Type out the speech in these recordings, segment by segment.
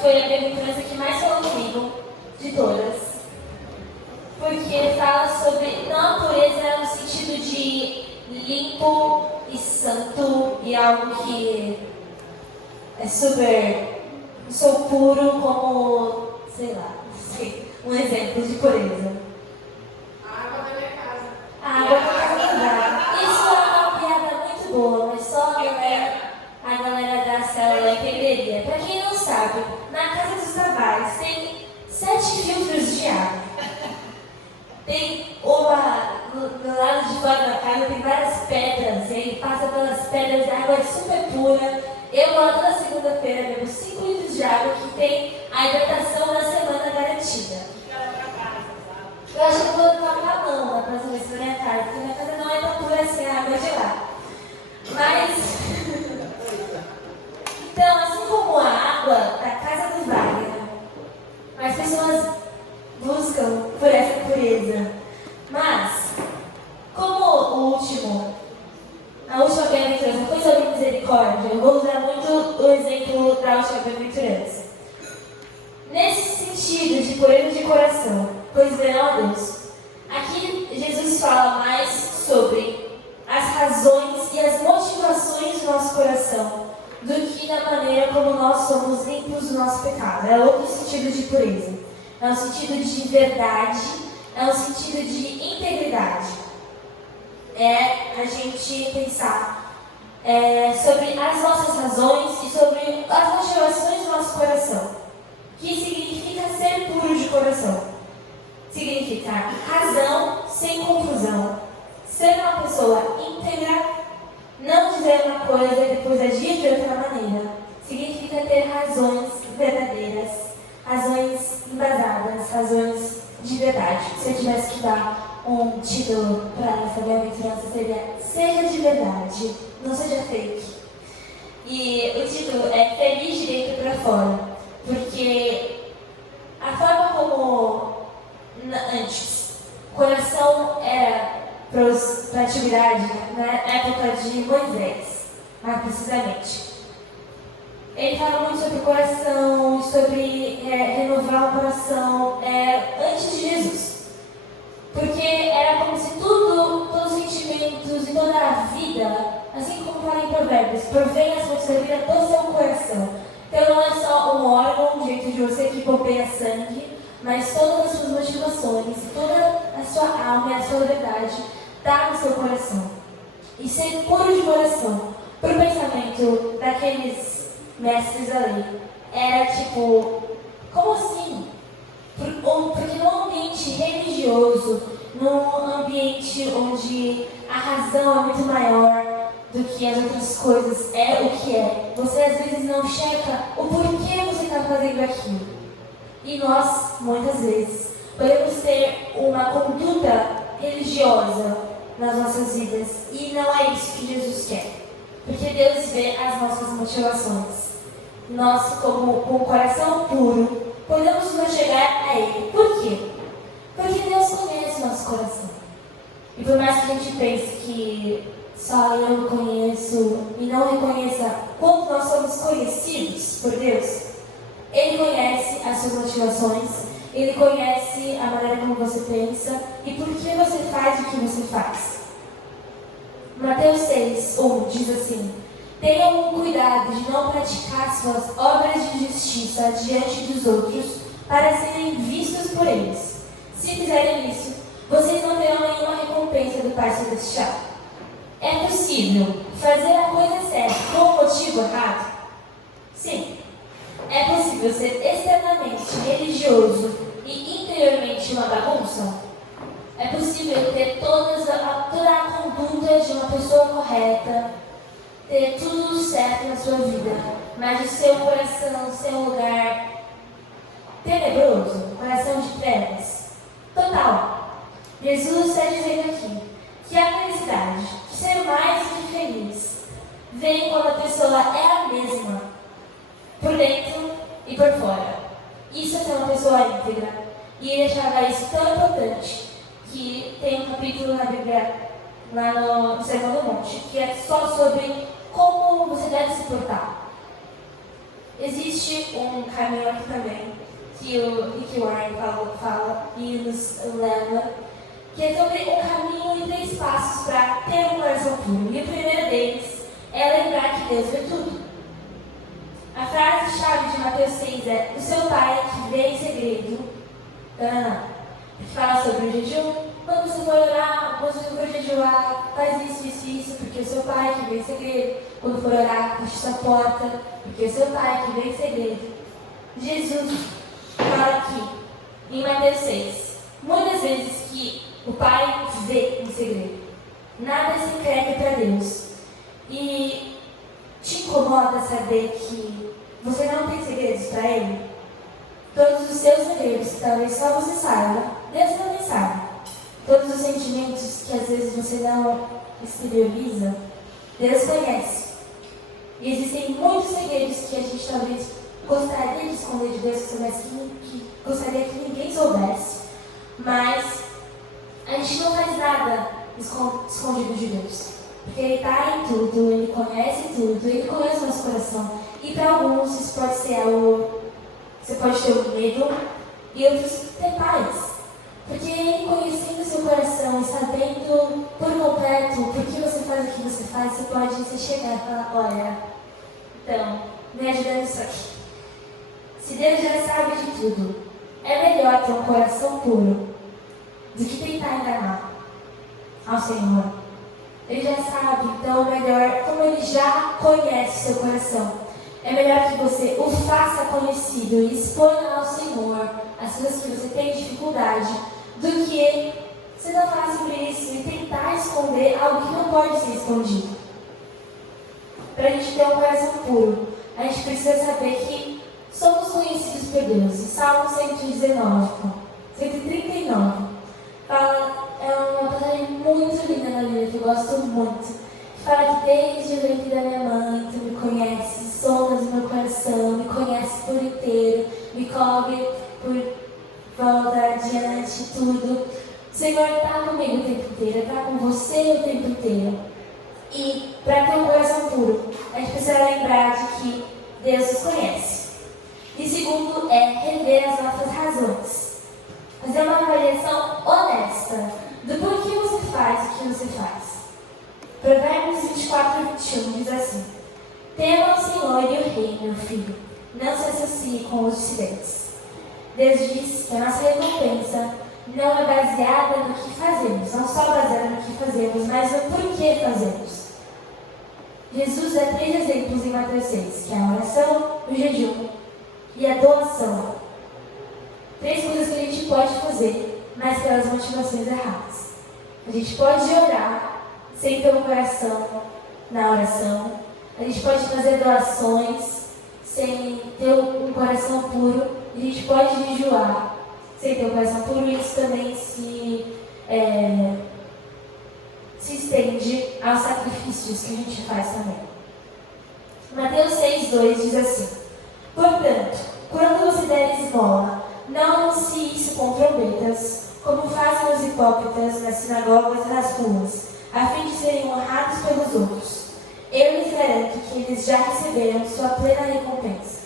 que foi a bem-aventurança que mais falou comigo de todas. Porque fala sobre não a pureza no sentido de limpo e santo e algo que é super. Sou puro como, sei lá, um exemplo de pureza. A água da minha casa. A água da casa dá. Isso é uma piada muito boa, mas só a galera da célula entenderia. Pra quem não sabe, na casa dos Tavares tem 7 filtros de água. Tem uma, do lado de fora da casa tem várias pedras, e aí passa pelas pedras, a água é super pura. Eu lá toda segunda-feira bebo 5 litros de água que tem a hidratação na semana garantida. Eu acho que eu vou colocar a mão na próxima vez na minha casa, porque minha casa não é tão pura assim a água de lá. Mas, então, assim como a água da casa do Wagner, as pessoas buscam por essa pureza. Mas, como a última bem-aventurança foi sobre misericórdia, eu vou usar muito o exemplo da última bem-aventurança. Nesse sentido de pureza de coração, pois verão a Deus. Aqui Jesus fala mais sobre as razões e as motivações do nosso coração do que na maneira como nós somos limpos do nosso pecado. É outro sentido de pureza. É um sentido de verdade, é um sentido de integridade. É a gente pensar sobre as nossas razões e sobre as motivações do nosso coração. Que significa ser puro de coração. Significa razão sem confusão. Ser uma pessoa íntegra, não dizer uma coisa e depois agir de outra maneira. Significa ter razões verdadeiras, razões embasadas, razões de verdade. Se eu tivesse que dar um título para essa bem-aventurança, seria Seja de Verdade, não seja fake. E o título é Feliz de Dentro para Fora, porque a forma como antes o coração era para a atividade na época de Moisés, mais precisamente. Ele fala muito sobre o coração, sobre renovar o coração antes de Jesus. Porque era como se todos os sentimentos e toda a vida, assim como fala em Provérbios, provém as fontes da vida do seu coração. Então não é só um órgão, um jeito de você que bombeia sangue, mas todas as suas motivações, toda a sua alma e a sua verdade está no seu coração. E ser puro de coração, para o pensamento daqueles mestres da lei, era tipo, como assim? Porque num ambiente religioso, num ambiente onde a razão é muito maior do que as outras coisas, é o que é. Você às vezes não checa o porquê você está fazendo aquilo. E nós, muitas vezes, podemos ter uma conduta religiosa nas nossas vidas. E não é isso que Jesus quer. Porque Deus vê as nossas motivações. Nós, como com o coração puro, podemos nos chegar a Ele. Por quê? Porque Deus conhece o nosso coração. E por mais que a gente pense que só eu conheço e não reconheça quanto nós somos conhecidos por Deus, Ele conhece as suas motivações, Ele conhece a maneira como você pensa e por que você faz o que você faz. Mateus 6:1 diz assim: tenham cuidado de não praticar suas obras de justiça diante dos outros para serem vistos por eles. Se fizerem isso, vocês não terão nenhuma recompensa do Pai Celestial. É possível fazer a coisa certa com o motivo errado? Sim. É possível ser externamente religioso e interiormente uma bagunça? É possível ter toda a conduta de uma pessoa correta, ter tudo certo na sua vida, mas o seu coração ser um lugar tenebroso, coração de trevas, total. Jesus está dizendo aqui que a felicidade, ser mais do que feliz, vem quando a pessoa é a mesma, por dentro e por fora. Isso é ser uma pessoa íntegra. E ele achava isso tão importante que tem um capítulo na Bíblia, lá no Sermão do Monte, que é só sobre como você deve se portar. Existe um caminho aqui também, que o Rick Warren fala e nos leva, que é sobre um caminho e 3 passos para ter um coração puro. E o primeiro deles é lembrar que Deus vê tudo. A frase-chave de Mateus 6 é: o seu pai que vê em segredo, que fala sobre o jejum. Quando você for orar, quando você for jejuar, faz isso, porque o seu pai que vê em segredo. Quando for orar, feche sua porta, porque o seu pai que vê em segredo. Jesus fala aqui, em Mateus 6, muitas vezes que o pai vê em segredo. Nada é secreto para Deus. E te incomoda saber que você não tem segredos para Ele? Todos os seus segredos, que talvez só você saiba, Deus também sabe. Todos os sentimentos que às vezes você não exterioriza, Deus conhece. E existem muitos segredos que a gente talvez gostaria de esconder de Deus, que gostaria que ninguém soubesse. Mas a gente não faz nada escondido de Deus. Porque Ele está em tudo, Ele conhece tudo, Ele conhece o nosso coração. E para alguns isso pode ser algo, você pode ter um medo, e outros ter paz. Porque Ele conhecendo o seu coração e sabendo por completo por que você faz o que você faz, você pode chegar e falar: olha, então, me ajuda nisso aqui. Se Deus já sabe de tudo, é melhor ter um coração puro do que tentar enganar ao Senhor. Ele já sabe, então é melhor, como Ele já conhece seu coração, é melhor que você o faça conhecido e exponha ao Senhor as coisas que você tem dificuldade, do que você não falar sobre isso e tentar esconder algo que não pode ser escondido. Para a gente ter um coração puro, a gente precisa saber que somos conhecidos por Deus. Salmo 139 fala, é uma passagem muito linda na Bíblia, que eu gosto muito. Fala que desde o ventre da minha mãe tu me conheces, sondas o meu coração, me conheces por inteiro, me cobre por volta, adiante, tudo. O Senhor está comigo o tempo inteiro, está com você o tempo inteiro. E para ter um coração puro, a gente precisa lembrar de que Deus nos conhece. E segundo é rever as nossas razões. Fazer uma avaliação honesta do porquê você faz o que você faz. Provérbios 24:21 diz assim: tema o Senhor e o Rei, meu filho, não se associe com os dissidentes. Deus diz que a nossa recompensa não é baseada no que fazemos, não só baseada no que fazemos, mas no porquê fazemos. Jesus dá 3 exemplos em Mateus 6, que é a oração, o jejum e a doação. 3 coisas que a gente pode fazer, mas pelas motivações erradas. A gente pode orar sem ter um coração na oração. A gente pode fazer doações sem ter um coração puro. A gente pode jejuar sem ter um coração puro. E isso também se estende aos sacrifícios que a gente faz também. Mateus 6:2 diz assim: portanto, quando você der esmola, não anuncie isso com trombetas, como fazem os hipócritas nas sinagogas e nas ruas, a fim de serem honrados pelos outros. Eu lhes garanto que eles já receberam sua plena recompensa.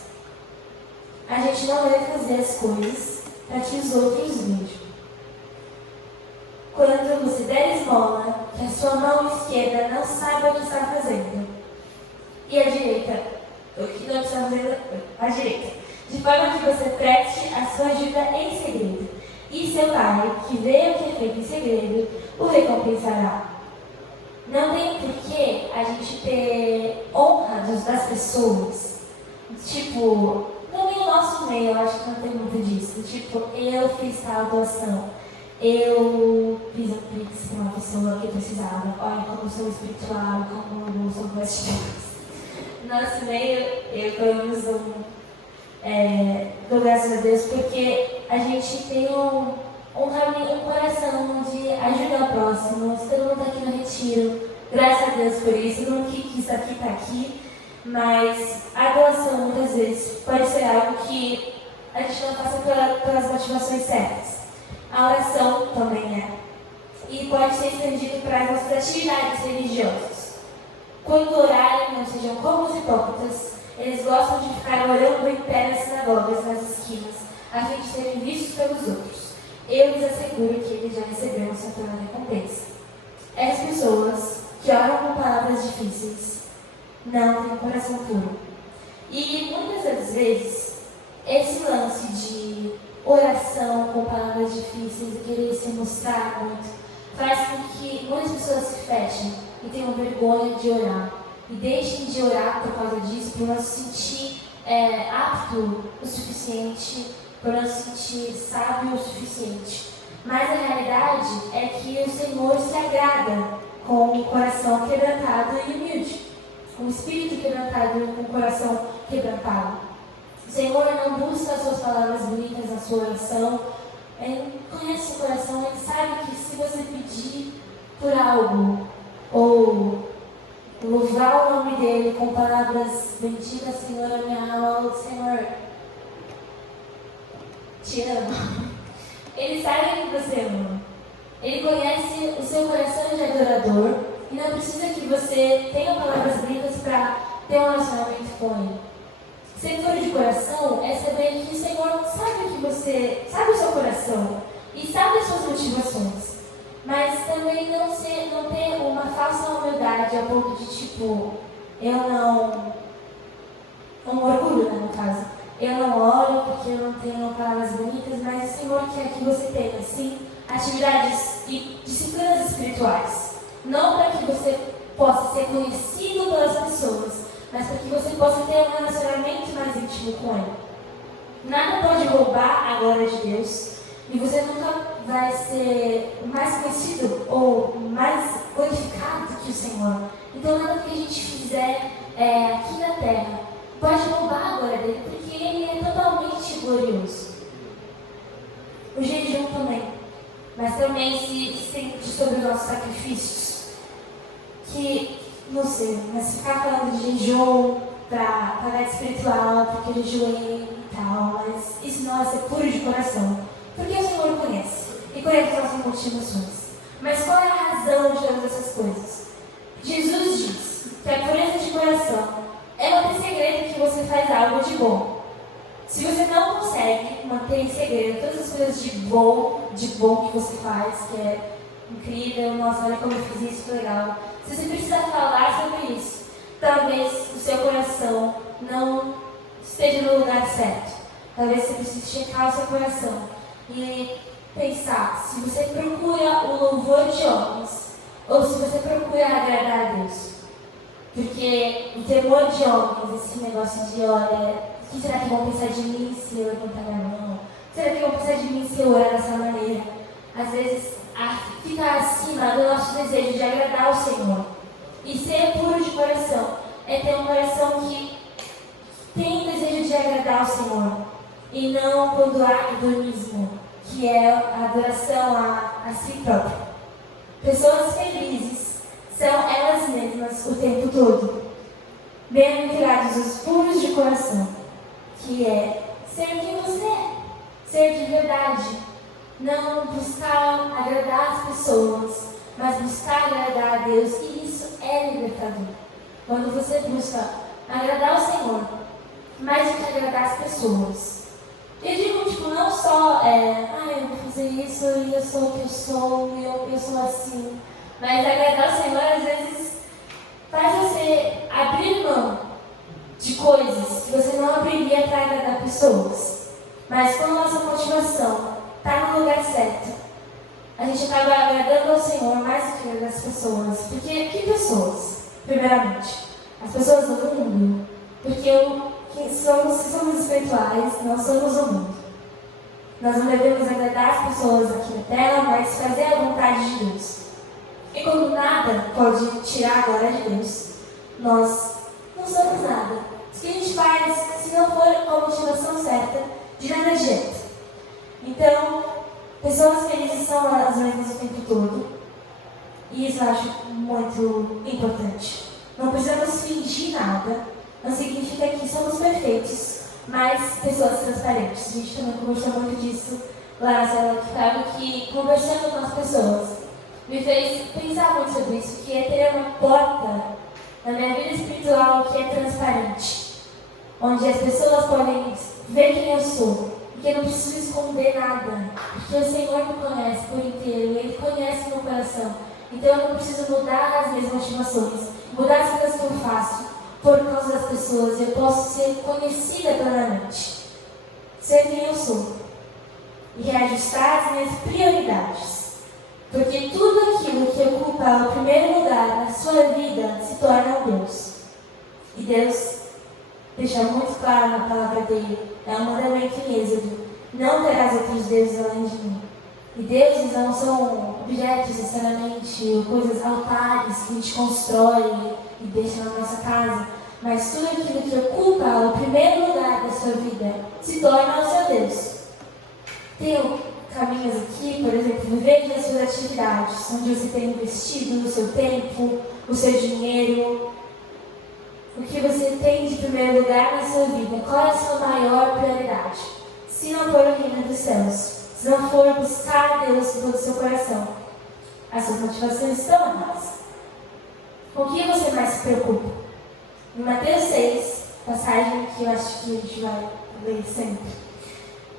A gente não deve fazer as coisas para que os outros vejam. Quando você der esmola, que a sua mão esquerda não saiba o que está fazendo, e a direita, o que não está fazendo, a direita, de forma que você preste a sua ajuda em segredo. E seu pai, que vê o que é feito em segredo, o recompensará. Não tem porquê a gente ter honra das pessoas. Tipo, também no nosso meio, eu acho que não tem muito disso. Tipo, eu fiz tal doação. Eu fiz um pix para uma pessoa que precisava. Olha como eu sou espiritual, como eu sou positiva. No nosso meio, eu pelo dou graças a Deus, porque a gente tem um coração de ajudar o próximo. Todo mundo está aqui no retiro, graças a Deus por isso. Não que está aqui, mas a doação muitas vezes pode ser algo que a gente não faça pelas motivações certas. A oração também é. E pode ser estendido para as nossas atividades religiosas. Quando orarem, não sejam como os hipócritas, Eles gostam de ficar orando em pé nas sinagogas, nas esquinas, a fim de serem vistos pelos outros. Eu lhes asseguro que eles já receberam sua plena recompensa. Essas pessoas que oram com palavras difíceis não têm um coração puro. E muitas das vezes, esse lance de oração com palavras difíceis e querer se mostrar muito, faz com que muitas pessoas se fechem e tenham vergonha de orar. E deixem de orar por causa disso, por não se sentir apto o suficiente, por não se sentir sábio o suficiente. Mas a realidade é que o Senhor se agrada com o coração quebrantado e humilde, com o espírito quebrantado e com o coração quebrantado. O Senhor não busca as suas palavras bonitas na sua oração. Ele conhece o coração, ele sabe que se você pedir por algo, ou louvar o nome dele com palavras benditas, Senhor, a minha alma, o Senhor te ama. Ele sabe que você ama. Ele conhece o seu coração de adorador e não precisa que você tenha palavras bonitas para ter um relacionamento com ele. Ser puro de coração é saber que o Senhor sabe que você sabe o seu coração e sabe as suas motivações, mas também não ter uma falsa humildade a ponto de um orgulho, né, no caso. Eu não oro porque eu não tenho palavras bonitas, mas o Senhor quer que você tenha, sim, atividades e disciplinas espirituais. Não para que você possa ser conhecido pelas pessoas, mas para que você possa ter um relacionamento mais íntimo com Ele. Nada pode roubar a glória de Deus e você nunca vai ser mais conhecido ou mais glorificado do que o Senhor. Então nada que a gente fizer aqui na terra pode roubar a glória dele, porque Ele é totalmente glorioso. O jejum também, mas também se estende sobre os nossos sacrifícios. Que, não sei, mas ficar falando de jejum para pagar de espiritual, porque eu jejuei e tal, mas isso não é ser puro de coração. Porque o Senhor conhece e conhece as nossas motivações. Mas qual é a razão de todas essas coisas? Jesus diz que a pureza de coração é não ter segredo que você faz algo de bom. Se você não consegue manter em segredo todas as coisas de bom que você faz, que é incrível, nossa, olha como eu fiz isso, foi legal. Se você precisa falar sobre isso, talvez o seu coração não esteja no lugar certo. Talvez você precise checar o seu coração e pensar se você procura o louvor de homens ou se você procura agradar a Deus. Porque o temor de homens, esse negócio de, olha, o que será que vão pensar de mim se eu levantar minha mão? O que será que vão pensar de mim se eu orar dessa maneira? Às vezes, fica acima do nosso desejo de agradar ao Senhor. E ser puro de coração é ter um coração que tem o desejo de agradar ao Senhor. E não quando há hedonismo, que é a adoração a si próprio. Pessoas felizes são elas mesmas o tempo todo. Bem-aventurados os puros de coração, que é ser quem você é, ser de verdade. Não buscar agradar as pessoas, mas buscar agradar a Deus, e isso é libertador. Quando você busca agradar o Senhor, mais do que agradar as pessoas. Eu digo, não só, eu vou fazer isso, e eu sou o que eu sou, e eu sou assim. Mas agradar o Senhor, às vezes, faz você abrir mão de coisas que você não abriria para agradar pessoas. Mas quando a nossa motivação está no lugar certo, a gente acaba agradando ao Senhor mais do que agradar as pessoas. Porque que pessoas? Primeiramente, as pessoas do mundo. Porque se somos espirituais, nós somos o mundo. Nós não devemos agradar as pessoas aqui na terra, mas fazer a vontade de Deus. E quando nada pode tirar a glória de Deus, nós não somos nada. O que a gente faz, se não for com a motivação certa, de nada adianta. Então, pessoas felizes são elas mesmas o tempo todo. E isso eu acho muito importante. Não precisamos fingir nada. Não significa que somos perfeitos, mas pessoas transparentes. A gente também conversou muito disso lá na célula que estava, que conversando com as pessoas me fez pensar muito sobre isso, que é ter uma porta na minha vida espiritual que é transparente. onde as pessoas podem ver quem eu sou, porque eu não preciso esconder nada, porque o Senhor me conhece por inteiro, Ele conhece meu coração. Então eu não preciso mudar as minhas motivações, mudar as coisas que eu faço por causa das pessoas. Eu posso ser conhecida plenamente, ser quem eu sou e reajustar as minhas prioridades. Porque tudo aquilo que ocupa o primeiro lugar na sua vida se torna um Deus. E Deus deixa muito claro na palavra dele, é um mandamento em Êxodo: não terás outros deuses além de mim. E deuses não são objetos necessariamente, ou coisas, altares que a gente constrói e deixa na nossa casa, mas tudo aquilo que ocupa o primeiro lugar da sua vida se torna o seu Deus. Tem caminhos aqui, por exemplo, viver das suas atividades, onde você tem investido o seu tempo, o seu dinheiro, o que você tem de primeiro lugar na sua vida. Qual é a sua maior prioridade? Se não for o reino dos céus, se não for buscar Deus com todo o seu coração, as suas motivações estão erradas. Com o que você mais se preocupa? Em Mateus 6, passagem que eu acho que a gente vai ler sempre.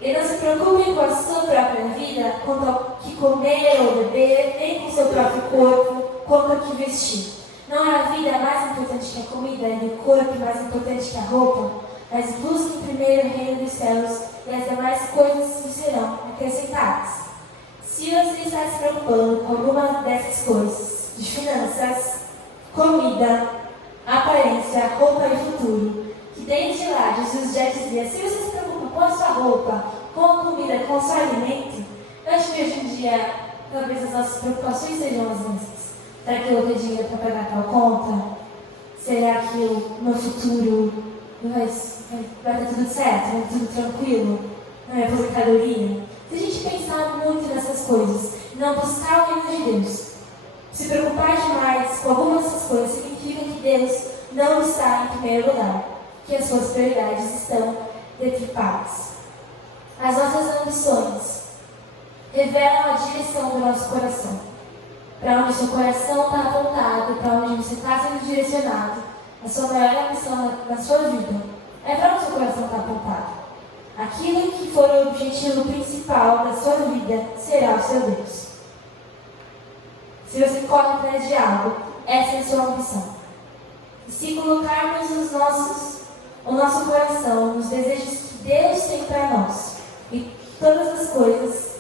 E não se preocupe com a sua própria vida, quanto ao que comer ou beber, nem com o seu próprio corpo, quanto ao que vestir. Não é a vida mais importante que a comida, e o corpo mais importante que a roupa, mas busque primeiro o reino dos céus, e as demais coisas lhe serão acrescentadas. Se você está se preocupando com alguma dessas coisas, de finanças, comida, aparência, roupa e futuro, que desde lá Jesus já dizia: se você se preocupa com a sua roupa, com a comida, com o seu alimento, eu acho que hoje em dia talvez as nossas preocupações sejam as mesmas. Será que eu vou ter dinheiro para pagar tal conta? Será que o meu futuro vai dar tudo certo? Vai tudo tranquilo? Na minha aposentadoria? Se a gente pensar muito nessas coisas, não buscar o reino de Deus, se preocupar demais com algumas dessas coisas, significa que Deus não está em primeiro lugar, que as suas prioridades estão deturpadas. As nossas ambições revelam a direção do nosso coração. Para onde o seu coração está apontado, para onde você está sendo direcionado, a sua maior ambição na sua vida é para onde o seu coração está apontado. Aquilo que for o objetivo principal da sua vida será o seu Deus. Se você corre atrás de algo, essa é a sua ambição. E se colocarmos o nosso coração nos desejos que Deus tem para nós, e todas as coisas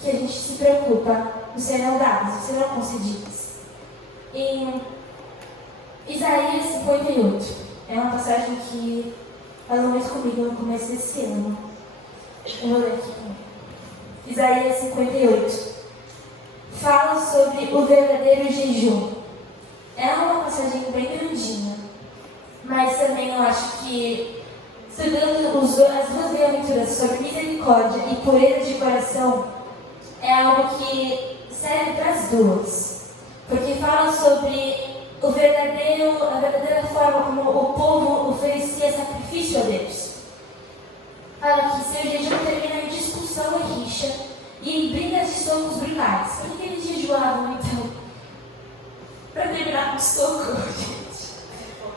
que a gente se preocupa serão dadas, serão concedidas. Em Isaías 58, é uma passagem que falou muito comigo no começo desse ano. Eu vou ler aqui também. Isaías 58 fala sobre o verdadeiro jejum. É uma passagem bem grandinha, mas também eu acho que, estudando as duas bem-aventuras sobre misericórdia e pureza de coração, é algo que serve para as duas, porque fala sobre a verdadeira forma como o povo oferecia sacrifício a Deus. Fala que seu jejum termina em discussão e rixa e em brigas de socos brutais. Por que eles jejuavam então? Para terminar com soco, gente.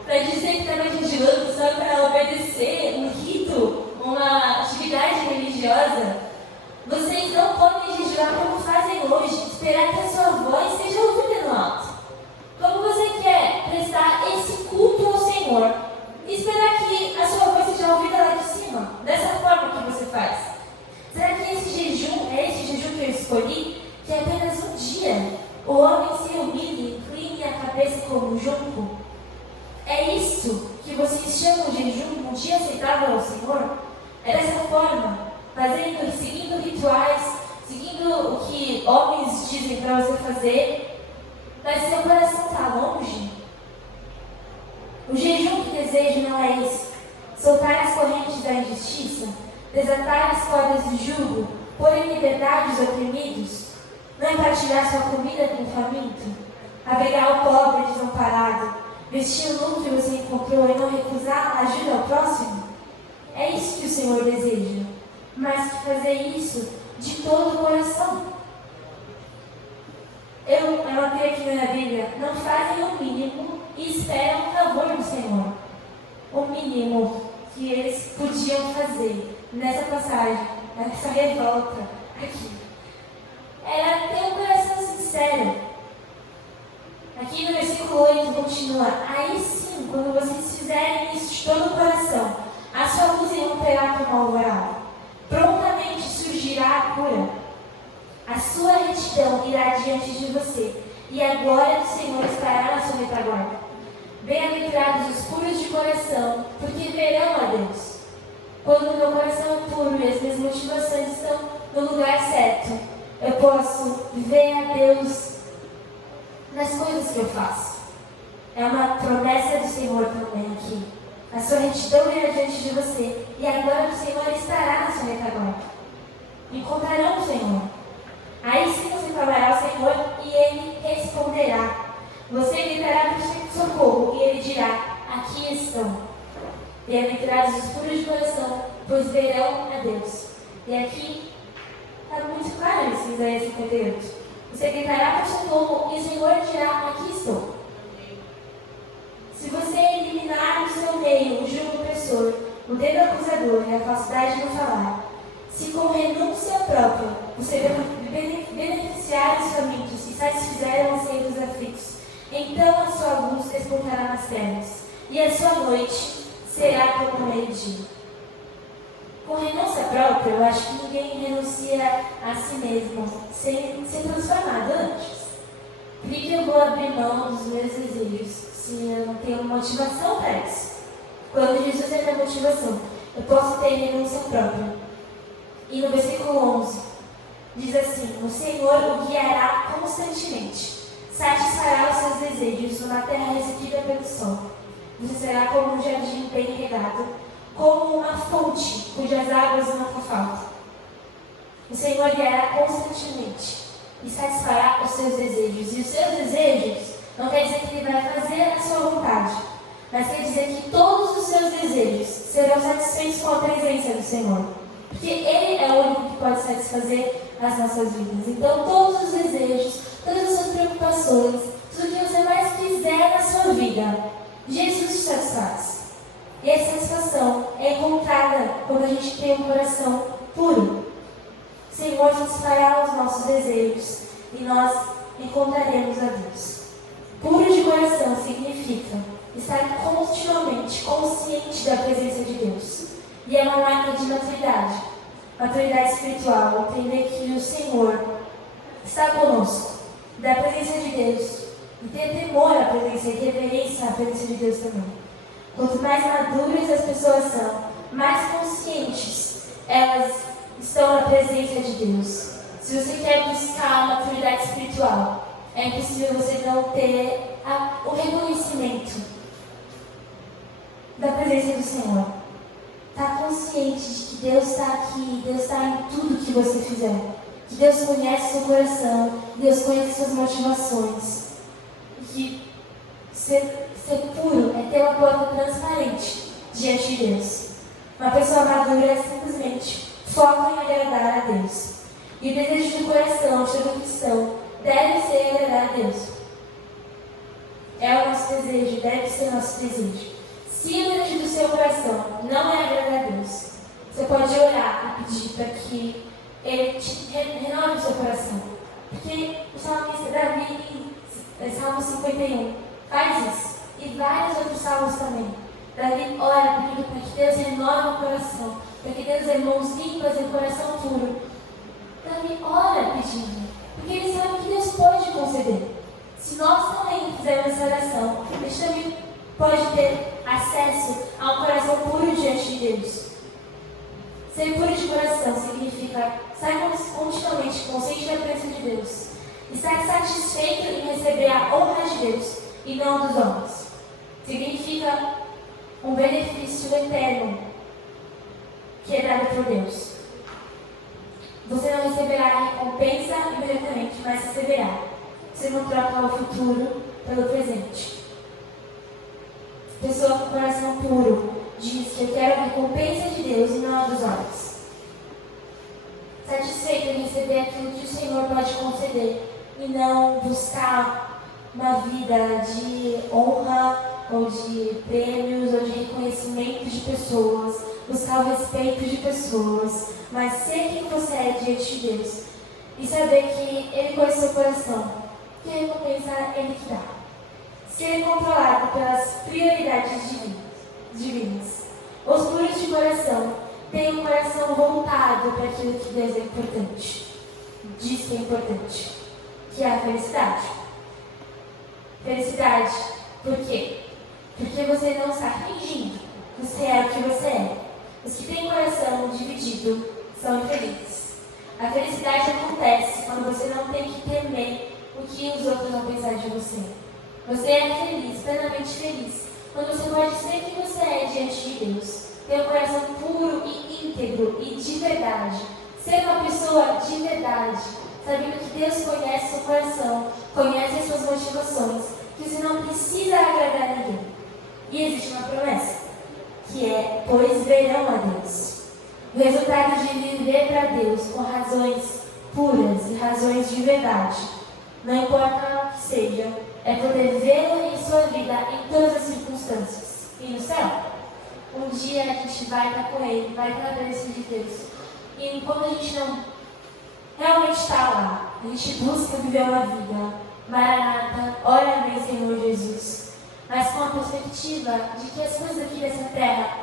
Para dizer que estava jejuando só para obedecer um rito, uma atividade religiosa. Vocês não podem jejuar como fazem hoje, esperar que a sua voz seja ouvida no alto. Como você quer prestar esse culto ao Senhor e esperar que a sua voz seja ouvida lá de cima? Dessa forma que você faz. Será que esse jejum é esse jejum que eu escolhi? Que é apenas um dia. O homem se humilhe, incline a cabeça como um junco. É isso que vocês chamam de jejum, um dia aceitável ao Senhor? É dessa forma. Seguindo rituais, seguindo o que homens dizem para você fazer, mas seu coração está longe. O jejum que desejo não é esse: soltar as correntes da injustiça, desatar as cordas do jugo, pôr em liberdade os oprimidos, não partilhar sua comida com o faminto, abrigar o pobre desamparado, vestir o nu que você encontrou e não recusar a ajuda ao próximo? É isso que o Senhor deseja, mas que fazer isso de todo o coração. Eu anotei aqui na Bíblia: não fazem o mínimo e esperam o favor do Senhor. O mínimo que eles podiam fazer nessa passagem, nessa revolta aqui, era ter um coração sincero. Aqui no versículo 8 continua: aí sim, quando vocês fizerem isso de todo o coração, a sua luz irromperá como alvorada. Prontamente surgirá a cura. A sua retidão irá diante de você, e a glória do Senhor estará na sua retaguarda. Bem-aventurados os puros de coração, porque verão a Deus. Quando o meu coração é puro e as minhas motivações estão no lugar certo, eu posso ver a Deus nas coisas que eu faço. É uma promessa do Senhor também aqui. A sua retidão irá diante de você, e a glória do Senhor estará na sua retaguarda. Encontrarão o Senhor. Aí sim você falará ao Senhor, e Ele responderá. Você gritará por socorro, e Ele dirá: aqui estão. Bem-aventurados os puros de coração, pois verão a Deus. E aqui está muito claro isso em Isaías 58. Você gritará por socorro, e o Senhor dirá: aqui estou. Se você eliminar do seu meio o jugo opressor, o dedo acusador e a falsidade no falar, se com renúncia própria você beneficiar os famintos e satisfizer o anseio dos aflitos, então a sua luz despontará nas trevas, e a sua noite será como o meio-dia. Com renúncia própria, eu acho que ninguém renuncia a si mesmo sem ser transformado antes. Por que eu vou abrir mão dos meus desejos se eu não tenho motivação para isso? Quando Jesus é minha motivação, eu posso ter renúncia própria. E no versículo 11, diz assim: o Senhor o guiará constantemente, satisfará os seus desejos na terra recebida pelo sol. Você será como um jardim bem regado, como uma fonte cujas águas nunca faltam. O Senhor guiará constantemente e satisfará os seus desejos. E os seus desejos não quer dizer que Ele vai fazer a sua vontade, mas quer dizer que todos os seus desejos serão satisfeitos com a presença do Senhor. Porque Ele é o único que pode satisfazer as nossas vidas. Então, todos os desejos, todas as suas preocupações, tudo que você mais quiser na sua vida, Jesus te satisfaz. E essa satisfação é encontrada quando a gente tem um coração puro. O Senhor satisfará os nossos desejos e nós encontraremos a Deus. Puro de coração significa estar continuamente consciente da presença de Deus. E é uma marca de maturidade. Maturidade espiritual, entender que o Senhor está conosco, da presença de Deus, e ter temor à presença e reverência à presença de Deus também. Quanto mais maduras as pessoas são, mais conscientes elas estão na presença de Deus. Se você quer buscar a maturidade espiritual, é impossível você não ter o reconhecimento da presença do Senhor. Estar consciente de que Deus está aqui, Deus está em tudo que você fizer. Que Deus conhece seu coração, Deus conhece suas motivações. E que ser puro é ter uma porta transparente diante de Deus. Uma pessoa madura simplesmente foca em agradar a Deus. E o desejo do coração de todo cristão deve ser agradar a Deus. É o nosso desejo, deve ser o nosso desejo. Se o desejo do seu coração não é agradar a Deus, você pode orar e pedir para que Ele te renove o seu coração. Porque o salmista Davi, em Salmo 51, faz isso. E vários outros salmos também. Davi ora pedindo para que Deus renove o coração, para que Deus dê mãos limpas e o coração puro. Davi ora pedindo, porque ele sabe que Deus pode conceder. Se nós também fizermos essa oração, a gente também pode ter acesso a um coração puro diante de Deus. Ser puro de coração significa estar continuamente consciente da presença de Deus, estar satisfeito em receber a honra de Deus e não dos homens. Significa um benefício eterno que é dado por Deus. Você não receberá a recompensa imediatamente, mas receberá. Você não troca o futuro pelo presente. Pessoa com coração puro diz que eu quero a recompensa de Deus e não a dos homens. Satisfeito em receber aquilo que o Senhor pode conceder e não buscar uma vida de honra ou de prêmios, ou de reconhecimento de pessoas, buscar o respeito de pessoas, mas ser quem você é diante de Deus e saber que Ele conhece seu coração, que a recompensa Ele que dá. Ser controlado pelas prioridades divinas. Os puros de coração têm um coração voltado para aquilo que Deus é importante, diz que é importante, que é a felicidade. Felicidade, por quê? Porque você não está fingindo, você é o que você é. Os que têm coração dividido são infelizes. A felicidade acontece quando você não tem que temer o que os outros vão pensar de você. Você é feliz, plenamente feliz, quando você pode ser quem você é diante de Deus. Ter um coração puro e íntegro e de verdade. Ser uma pessoa de verdade, sabendo que Deus conhece seu coração, conhece as suas motivações, que você não precisa agradar ninguém. E existe uma promessa, que é: pois verão a Deus. O resultado de viver para Deus com razões puras e razões de verdade, não importa o que seja, é poder vê-lo em sua vida em todas as circunstâncias. E no céu, um dia a gente vai estar com Ele, vai estar na presença de Deus. E quando a gente não realmente está lá, a gente busca viver uma vida maranata, ora vem Senhor Jesus, mas com a perspectiva de que as coisas aqui dessa terra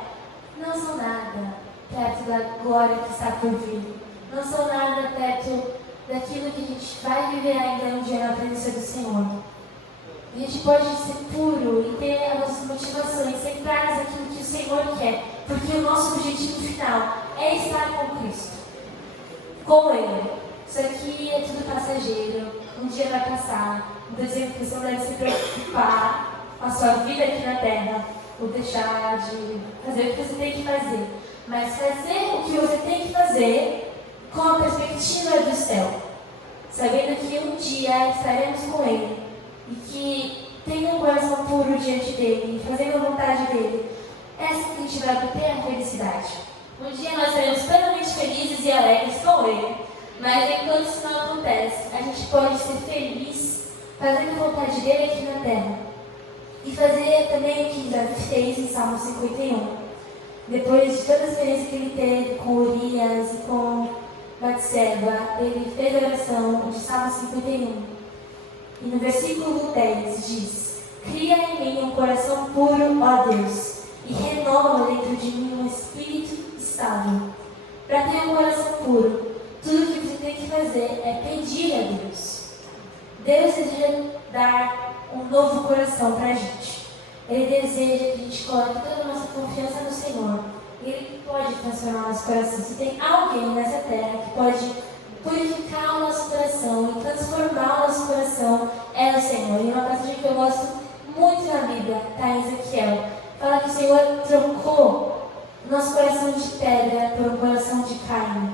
não são nada perto da glória que está por vir, não são nada perto daquilo que a gente vai viver ainda um dia na presença do Senhor. A gente pode ser puro e ter as nossas motivações centradas naquilo que o Senhor quer, porque o nosso objetivo final é estar com Cristo, com Ele. Isso aqui é tudo passageiro, um dia vai passar. Não estou dizendo que você não deve se preocupar com a sua vida aqui na terra, ou deixar de fazer o que você tem que fazer, mas fazer o que você tem que fazer com a perspectiva do céu, sabendo que um dia estaremos com Ele e que tenha um coração puro diante dele, fazendo a vontade dele. Essa que a gente vai obter é a felicidade. Um dia nós seremos plenamente felizes e alegres com Ele, mas enquanto isso não acontece, a gente pode ser feliz fazendo a vontade dele aqui na terra e fazer também o que Davi fez em Salmo 51. Depois de toda a experiência que ele teve com Urias e com Batseba, ele fez a oração de Salmo 51. E no versículo 10 diz: cria em mim um coração puro, ó Deus, e renova dentro de mim um espírito estável. Para ter um coração puro, tudo que você tem que fazer é pedir a Deus. Deus deseja dar um novo coração para a gente. Ele deseja que a gente coloque toda a nossa confiança no Senhor. E Ele pode transformar o nosso coração. Se tem alguém nessa terra que pode purificar o nosso coração e transformar o nosso coração, é o Senhor. E uma passagem que eu gosto muito na Bíblia, está em Ezequiel, fala que o Senhor trocou o nosso coração de pedra por um coração de carne.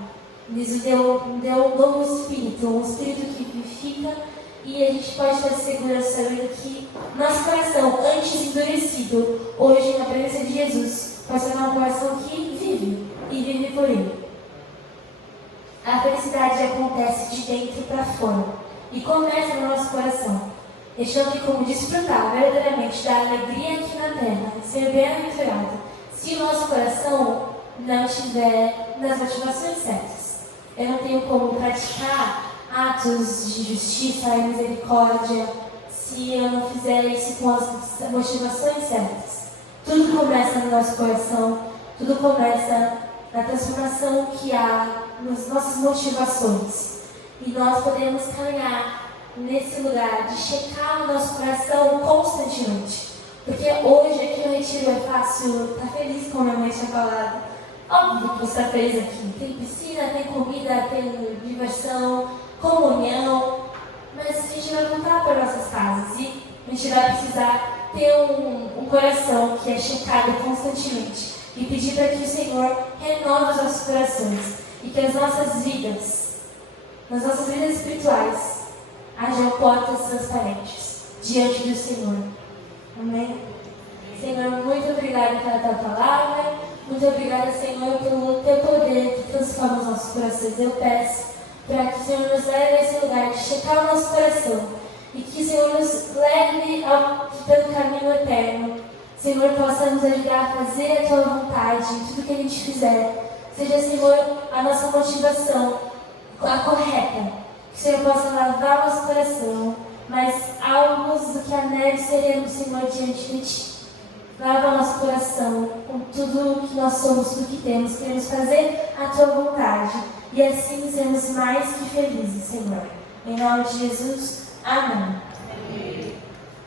Nos deu um novo espírito, um espírito que vivifica, e a gente pode ter segurança sabendo que nosso coração, antes endurecido, hoje na presença de Jesus, pode ser um coração que vive e vive por Ele. A felicidade acontece de dentro para fora e começa no nosso coração, deixando como desfrutar verdadeiramente da alegria aqui na terra, ser bem-aventurado, se o nosso coração não estiver nas motivações certas. Eu não tenho como praticar atos de justiça e misericórdia se eu não fizer isso com as motivações certas. Tudo começa no nosso coração, tudo começa na transformação que há nas nossas motivações. E nós podemos caminhar nesse lugar de checar o nosso coração constantemente. Porque hoje aqui no retiro é fácil estar feliz, como minha mãe tinha falado. Óbvio que você está feliz aqui. Tem piscina, tem comida, tem diversão, comunhão. Mas a gente vai voltar para nossas casas e a gente vai precisar ter um coração que é checado constantemente. E pedir para que o Senhor renove os nossos corações. E que as nossas vidas, nas nossas vidas espirituais, hajam portas transparentes diante do Senhor. Amém? Senhor, muito obrigada pela tua palavra. Muito obrigada, Senhor, pelo teu poder que transforma os nossos corações. Eu peço para que o Senhor nos leve a esse lugar de checar o nosso coração. E que o Senhor nos leve pelo caminho eterno. Senhor possa nos ajudar a fazer a Tua vontade em tudo que a gente fizer. Seja, Senhor, a nossa motivação a correta. Que o Senhor possa lavar nosso coração, mas alvos do que a neve seremos, Senhor, diante de Ti. Lava nosso coração com tudo o que nós somos, tudo que temos. Queremos fazer a Tua vontade e assim sermos mais que felizes, Senhor. Em nome de Jesus, amém.